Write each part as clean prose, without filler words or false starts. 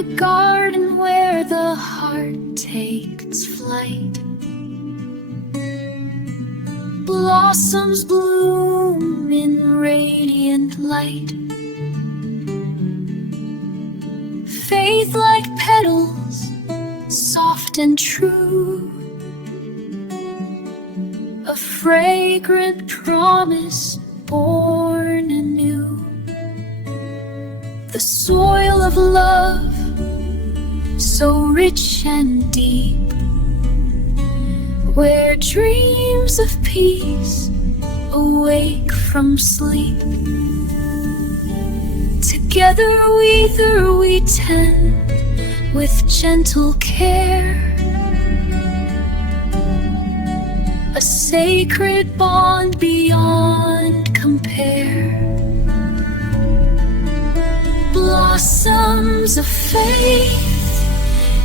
the garden where the heart takes flight. Blossoms bloom in radiant light. Faith like petals, soft and true, a fragrant promise born anew. The soil of love, so rich and deep, where dreams of peace awake from sleep. Together we tend with gentle care, a sacred bond beyond compare. Blossoms of faith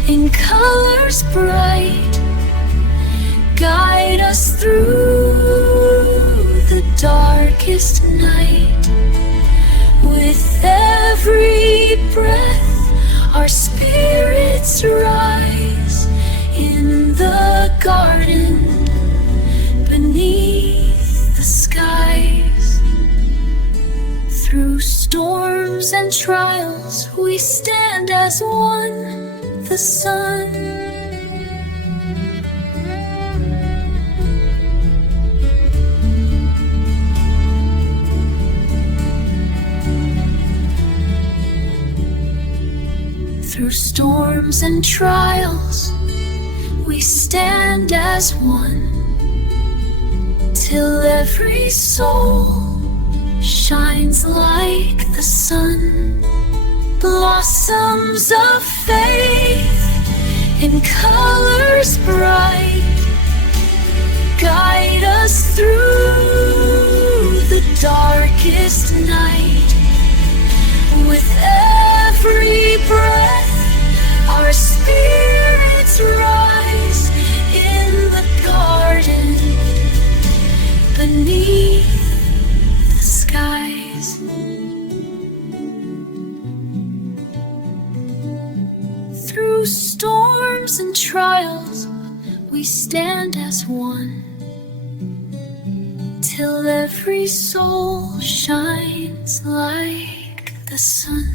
in colors bright guide us through the darkest night. With every breath, our spirits rise in the garden beneath the skies. Through storms and trials, we stand as one, the sun. Through storms and trials, we stand as one, till every soul shines like the sun. Blossoms of faith in colors bright guide us through the darkest night. With every breath, our spirits rise in the garden beneath the skies. Through storms and trials, we stand as one, till every soul shines like the sun.